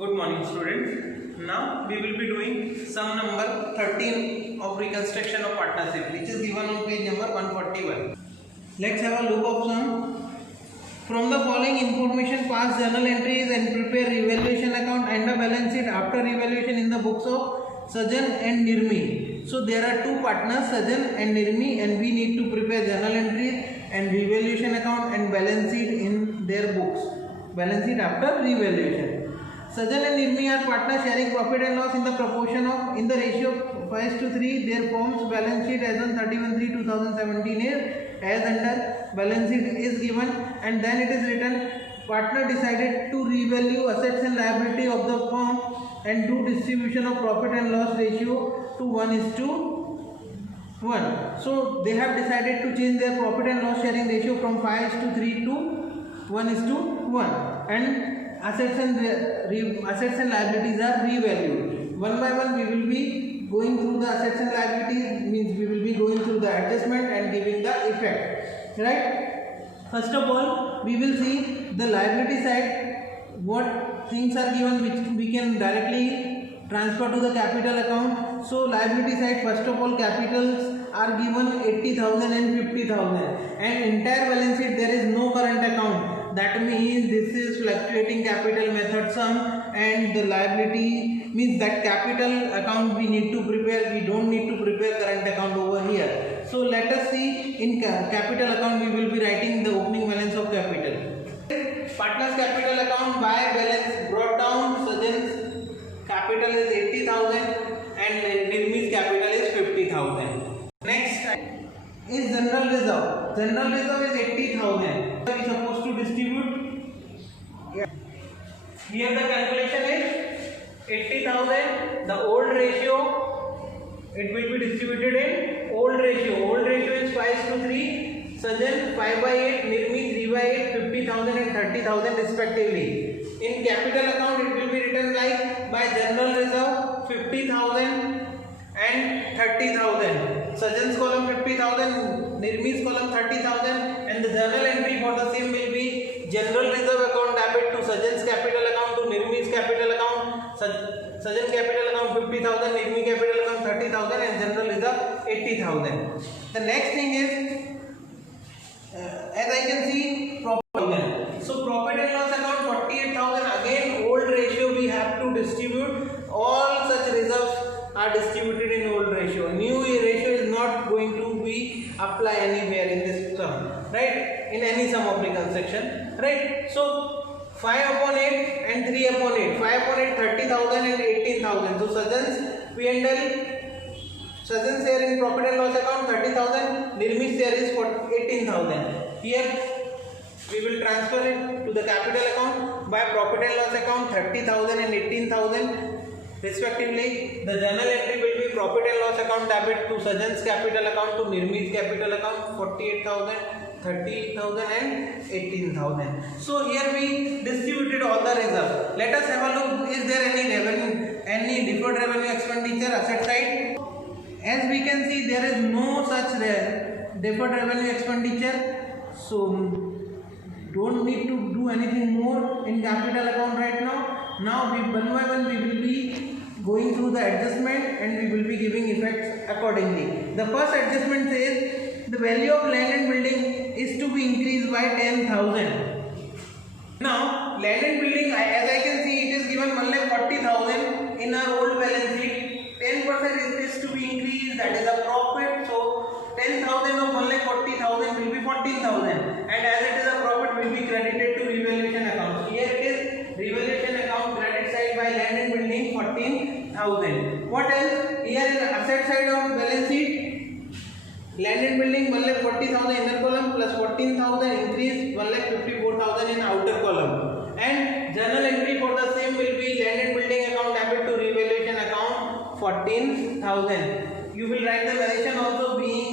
Good morning students. Now we will be doing sum number 13 of reconstruction of partnership, which is given on page number 141. Let's have a look of sum. From the following information, pass journal entries and prepare revaluation account and a balance sheet after revaluation in the books of Sajan and Nirmi. So there are two partners, Sajan and Nirmi, and we need to prepare journal entries and revaluation account and balance sheet in their books. Balance sheet after revaluation. Sajan and Nirmi are partners sharing profit and loss in the proportion of in the ratio of 5:3. Their firm's balance sheet as on 31/3/2017 is as under. Balance sheet is given and then it is written. Partner decided to revalue assets and liability of the firm and do distribution of profit and loss ratio to 1:1. So they have decided to change their profit and loss sharing ratio from 5:3 to 1:1, and assets and liabilities are revalued. One by one we will be going through the assets and liabilities, means we will be going through the adjustment and giving the effect, right? First of all, we will see the liability side, what things are given which we can directly transfer to the capital account. So liability side, first of all, capitals are given 80,000 and 50,000, and entire balance sheet there is no current account. That means this is fluctuating capital method sum, and the liability means that capital account we need to prepare. We don't need to prepare current account over here. So let us see, in capital account we will be writing the opening balance of capital. Partners capital account by balance brought down. Sajan's capital is 80,000 and Nirmi's capital is 50,000. Next is general reserve. General reserve is 80,000. We are supposed to distribute. Here the calculation is 80,000. The old ratio, it will be distributed in old ratio. Old ratio is 5:3. Sajan 5/8, Nirmi 3/8, 50,000 and 30,000 respectively. In capital account it will be written like by general reserve 50,000 and 30,000. Sajan's column 50,000, Nirmi's column 30,000, and the journal entry for the same will be general reserve account debit to Sajan's capital account to Nirmi's capital account. Sajan capital account 50,000, Nirmi capital account 30,000, and general reserve 80,000. The next thing is, as I can see, profit. So profit and loss account 48,000. Again, old ratio we have to distribute. All such reserves are distributed in old ratio. New ratio is not going to be apply anywhere in this sum, right? In any sum of reconstruction, right? So 5/8 and 3/8. 5/8 30,000 and 18,000. So Sajan's P&L, Sajan's share in profit and loss account 30,000. Nirmi's share is 18,000. Here we will transfer it to the capital account by profit and loss account 30,000 and 18,000 respectively. The journal entry will be profit and loss account debit to Sajan's capital account to Nirmi's capital account 48,000, 30,000 and 18,000. So here we distributed all the reserves. Let us have a look. Is there any revenue, any deferred revenue expenditure asset side? As we can see, there is no such deferred revenue expenditure. So don't need to do anything more in capital account right now. Now one by one we will be going through the adjustment and we will be giving effects accordingly. The first adjustment says the value of land and building is to be increased by 10,000. Now land and building, as I can see, it is given 1,40,000 in our old balance sheet. 10% is to be increased, that is a profit. So 10,000 of 1,40,000 will be 14,000, and as it is a profit will be credited to revaluation account. So here it is revaluation account credit side by land and building 14,000. What else? Here in asset side of balance sheet, land and building 1,40,000 inner column plus 14,000 increase 1,54,000 in outer column, and journal entry for the same will be land and building account debit to revaluation account 14,000. You will write the variation also being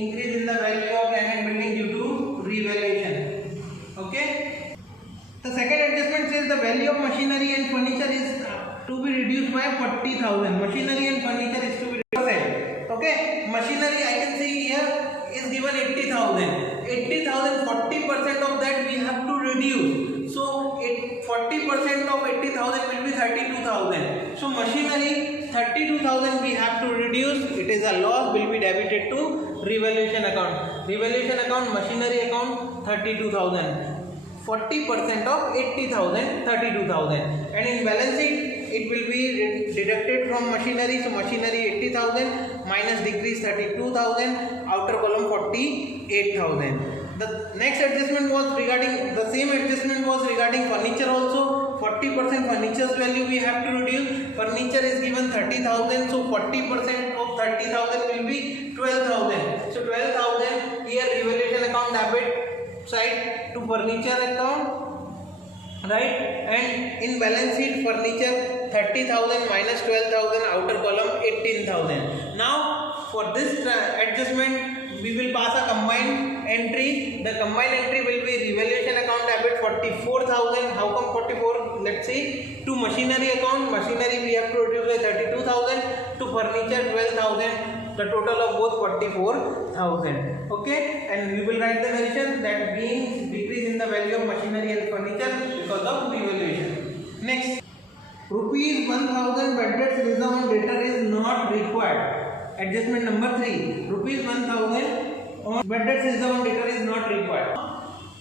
increase in the value of land and building due to revaluation. Okay. The second adjustment says the value of machinery and furniture is to be reduced by 40,000. Machinery and furniture is to be reduced. Okay. Machinery, I can see here, is given 80,000. 80,000, 40% of that we have to reduce. So 40% 40% of 80,000 will be 32,000. So machinery 32,000 we have to reduce. It is a loss, will be debited to revaluation account. Revaluation account, machinery account 32,000. 40% of 80,000, 32,000. And in balance sheet, it will be deducted from machinery. So machinery 80,000 minus decrease 32,000, outer column 48,000. The next adjustment was regarding, the same adjustment was regarding furniture also. 40% furniture's value we have to reduce. Furniture is given 30,000, so 40% of 30,000 will be 12,000. So 12,000 here revaluation account debit side to furniture account, right? And in balance sheet furniture 30,000 minus 12,000, outer column 18,000. Now for this adjustment we will pass a combined entry. The combined entry will be revaluation account debit 44,000. How come 44? Let's see. To machinery account, machinery we have to reduce by 32,000. To furniture 12,000. The total of both 44,000. Okay, and we will write the narration that being decrease in the value of machinery and furniture because of revaluation. Next, rupees 1,000 bad debts reserve on debtor is not required. Adjustment number 3. Rupees 1,000 on bad debts reserve on debtor is not required.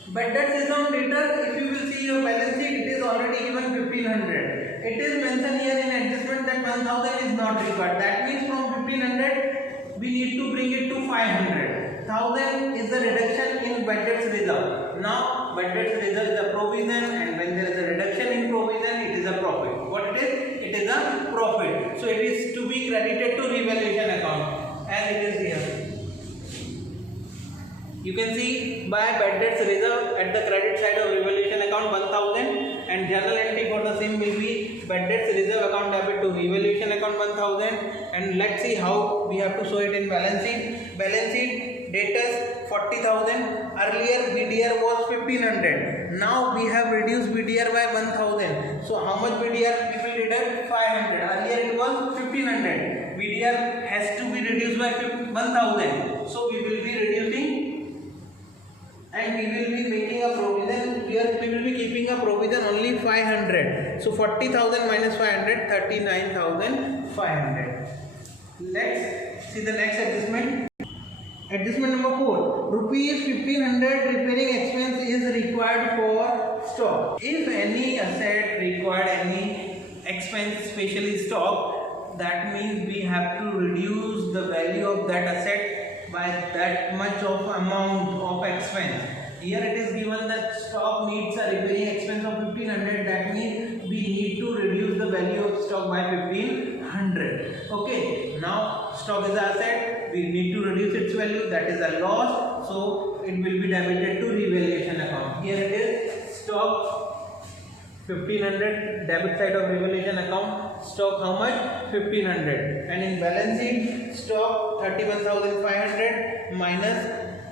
Bad debts reserve on debtor, if you will see your balance sheet, it is already given 1,500. It is mentioned here in adjustment that 1,000 is not required. That means from 1,500 we need to bring it to 500. 1,000 is the reduction in bad debts reserve. Now bad debts reserve is a provision, and when there is a reduction in provision, it is a profit. What it is? It is a profit. So it is to be credited to revaluation account as it is here. You can see by bad debts reserve at the credit side of revaluation account 1,000, and journal entry for the same will be bad debts reserve account debit to revaluation account 1,000. And let's see how we have to show it in balance sheet. Balance sheet debtors 40,000. Earlier BDR was 1,500. Now we have reduced BDR by 1,000. So how much BDR we will deduct? 500. Earlier it was 1,500. BDR has to be reduced by 1,000. So we will be reducing, and we will be making a provision. Here we will be keeping a provision only 500. So 40,000 minus 500, 39,500. Let's see the next adjustment. Adjustment number 4. Rupees 1,500 repairing expense is required for stock. If any asset required any expense, especially stock, that means we have to reduce the value of that asset by that much of amount of expense. Here it is given that stock needs a repairing expense of 1,500. That means we need to reduce the value of stock by 1,500. Okay. Now stock is an asset. We need to reduce its value. That is a loss. So it will be debited to revaluation account. Here it is stock 1,500, debit side of revaluation account. Stock how much? 1,500. And in balance sheet stock 31,500 minus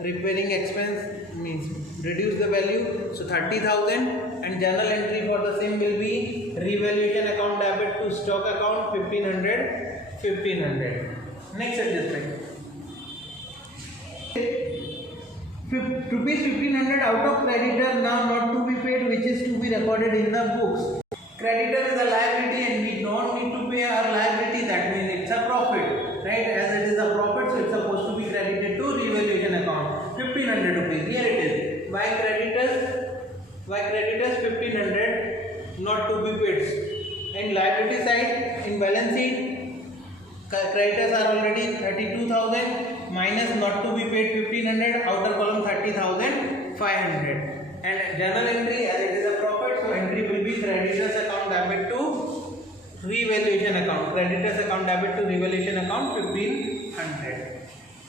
repairing expense means reduce the value, so 30,000. And journal entry for the same will be revaluation account debit to stock account 1,500. Next adjustment. Rupees 1,500 out of creditor now not to be paid, which is to be recorded in the books. Creditor is a liability and we don't need to pay our liability. That means it's a profit, right? As it is a profit, so it's supposed to be credited to revaluation account. 1,500 rupees. Here it is. Why creditors 1,500 not to be paid. And liability side in balance sheet, creditors are already 32,000 minus not to be paid 1,500, outer column 30,500. And journal entry, as it is a profit, so entry will be creditors account debit to revaluation account. Creditors account debit to revaluation account 1,500.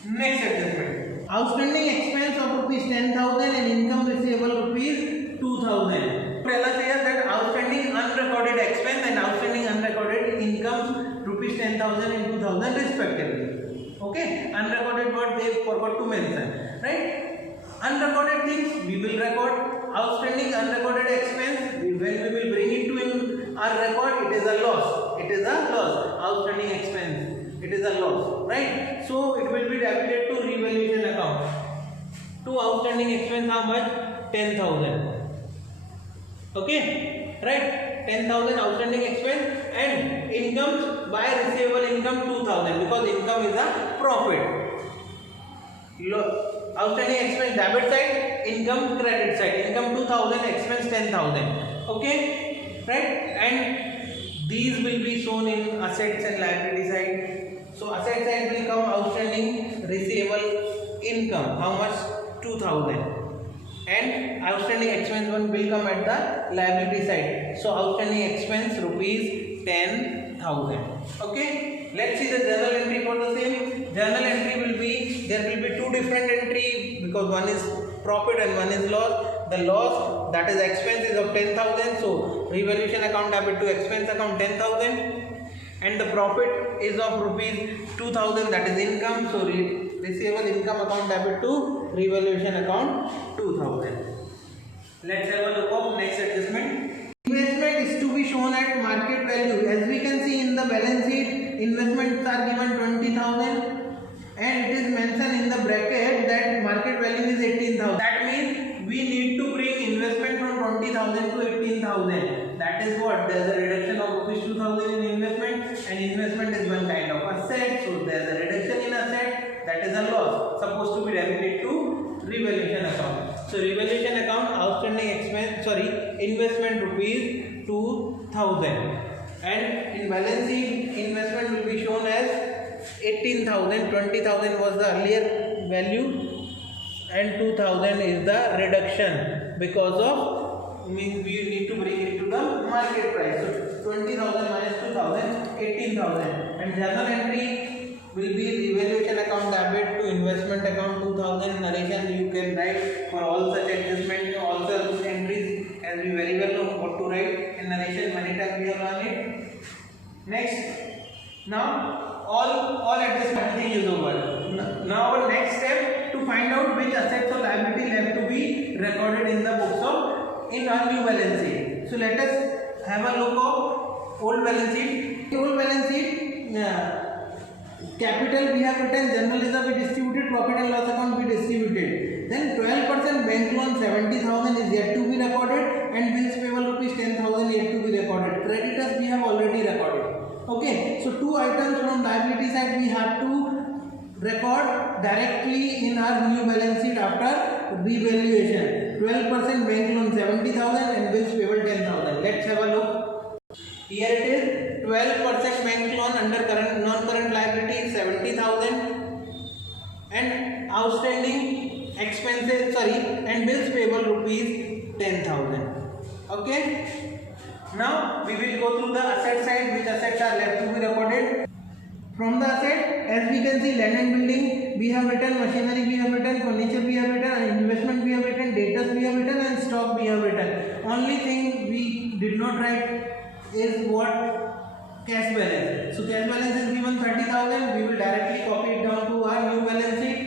Next adjustment. Outstanding expense of rupees 10,000 and income receivable rupees 2,000. Tell us here that outstanding unrecorded expense and outstanding unrecorded income rupees 10,000 and 2,000 respectively. Okay, unrecorded what they forgot to mention, right? Unrecorded things we will record. Outstanding unrecorded expense, when we will bring it to in our record, it is a loss. It is a loss. Outstanding expense, it is a loss, right? So it will be debited to revaluation account. To outstanding expense how much? 10,000. Okay. right? 10,000 outstanding expense, and income by receivable income 2,000, because income is a profit. Outstanding expense debit side, income credit side. Income 2,000, expense 10,000. Okay, right? And these will be shown in assets and liability side. So asset side will come outstanding receivable income. How much? 2,000. And outstanding expense one will come at the liability side. So outstanding expense rupees 10,000. Okay. Let's see the journal entry for the same. Journal entry will be, there will be two different entry, because one is profit and one is loss. The loss, that is expense, is of 10,000. So revaluation account debit to expense account 10,000, and the profit is of rupees 2,000, that is income. So receivable income account debit to revaluation account 2,000. Let's have a look of next adjustment. Investment is to be shown at market value. As we can see in the balance sheet, investments are given 20,000, and it is mentioned in the bracket that market value is 18,000. That means we need to bring investment from 20,000 to 18,000. That is what? There is a reduction of rupees 2,000 in investment, and investment is one kind of asset. So there is a reduction in asset, that is a loss, supposed to be debited to revaluation account. So revaluation account outstanding expense, investment rupees 2,000, and in balance sheet investment will be shown as 18,000. 20,000 was the earlier value, and 2,000 is the reduction because of, means we need to bring it to the market price. So 20,000 minus 2,000, 18,000, and journal entry will be revaluation account debit to investment account 2,000. Narration you can write for all such adjustment, all such entries, as we very well know what to write in narration. Many times we have learned it. Next, now all adjustment thing is over. Now our next step to find out which assets or liability left to be recorded in the books of in our new balance sheet. So let us have a look of old balance sheet. Old balance sheet. Capital we have written, general reserve we distributed, profit and loss account we distributed. Then 12% bank loan 70,000 is yet to be recorded, and bills payable rupees 10,000 yet to be recorded. Creditors we have already recorded. Okay, so two items from liability side we have to record directly in our new balance sheet after revaluation. 12% bank loan 70,000 and bills payable 10,000. Let's have a look. Here it is, 12% bank loan under current non-current liability 70,000, and outstanding expenses and bills payable rupees 10,000. Okay. Now we will go through the asset side. Which assets are left to be recorded? From the asset, as we can see, land and building we have written, machinery we have written, furniture we have written, and investment we have written, debtors we have written, and stock we have written. Only thing we did not write is what? Cash balance. So cash balance is given 30,000. We will directly copy it down to our new balance sheet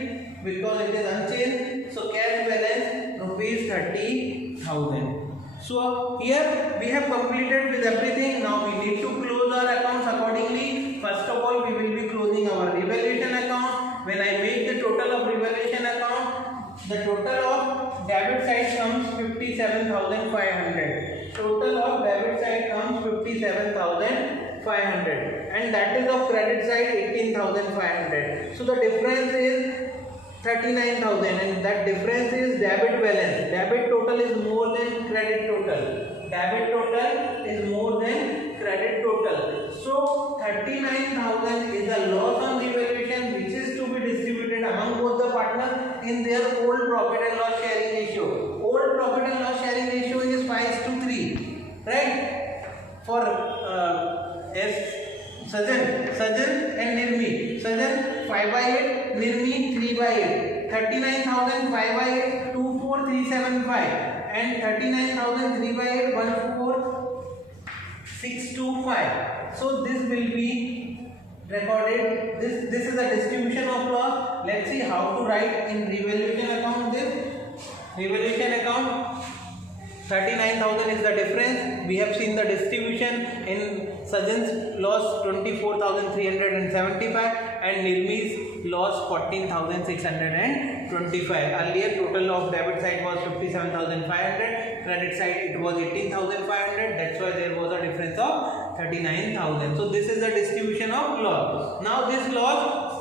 because it is unchanged. So cash balance rupees 30,000. So here we have completed with everything. Now we need to close our accounts accordingly. First of all, we will be closing our revaluation account. When I make the total of revaluation account, the total of debit side comes 57,500. Total of debit side comes 57,500, and that is of credit side 18,500. So the difference is 39,000, and that difference is debit balance. Debit total is more than credit total. Debit total is more than credit total. So 39,000 is a loss on revaluation, which is to be distributed among both the partners in their old profit and loss sharing ratio. Old profit and loss sharing ratio is 5:3, right? For Sajan and Nirmi. Sajan 5/8, Nirmi 3/8. 39,000 5/8 24,375, and 39,000 3/8 14,625. So this will be recorded. This is a distribution of loss. Let's see how to write in revaluation account. This revaluation account 39,000 is the difference. We have seen the distribution. In Sajjan's lost 24,375 and Nirmi's lost 14,625. Earlier total of debit side was 57,500, credit side it was 18,500. That's why there was a difference of 39,000. So this is the distribution of loss. Now this loss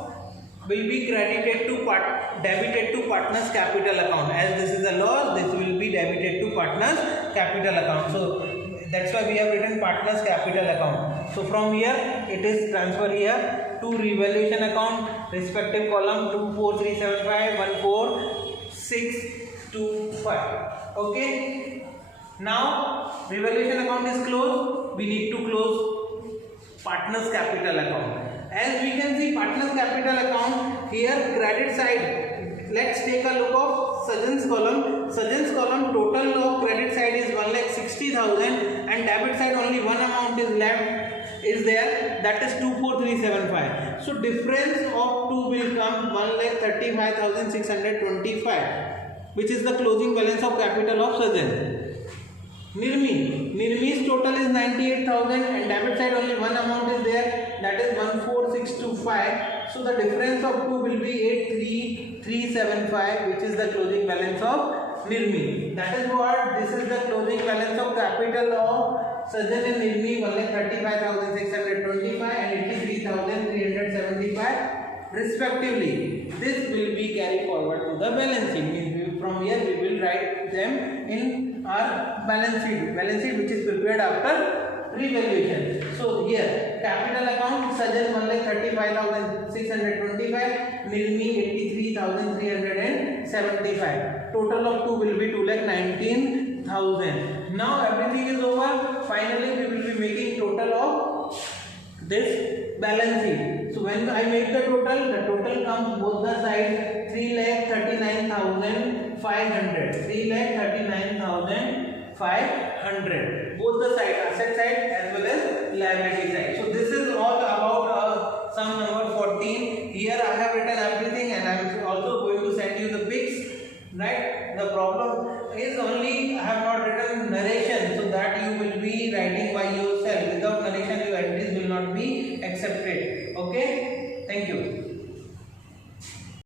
will be debited to partners capital account. As this is a loss, this will be debited to partners capital account. So that's why we have written partners capital account. So from here it is transfer here to revaluation account, respective column 24375 14625. Okay, now revaluation account is closed. We need to close partners capital account. As we can see, partners capital account here, credit side, let's take a look of Sajjan's column. Sajjan's column total of credit side is 1,60,000 and debit side only one amount is left is there, that is 24375. So difference of 2 will come 1,35,625, which is the closing balance of capital of Sajjan. Nirmi's total is 98,000 and debit side only one amount is there, that is 14625. So the difference of 2 will be 83,375, which is the closing balance of Nirmi. That is what, this is the closing balance of capital of Sajjan and Nirmi, 1,35,625 and 83,375 respectively. This will be carried forward to the balance sheet. From here we will write them in our balance sheet which is prepared after revaluation. So here capital account Sajjan 1,35,625, Nirmi 83,375. Total of 2 will be 2,19,000. Now everything is over. Finally we will be making total of this balance sheet. So when I make the total comes both the sides 3,39,500. 3,39,500. Both the side, asset side as well as liability side. So this is all about sum number 14. Here I have written everything and I am also going to send you the pics. Right? The problem is only I have not written narration, so that you will be writing by yourself. Without narration your entries will not be accepted. Okay? Thank you.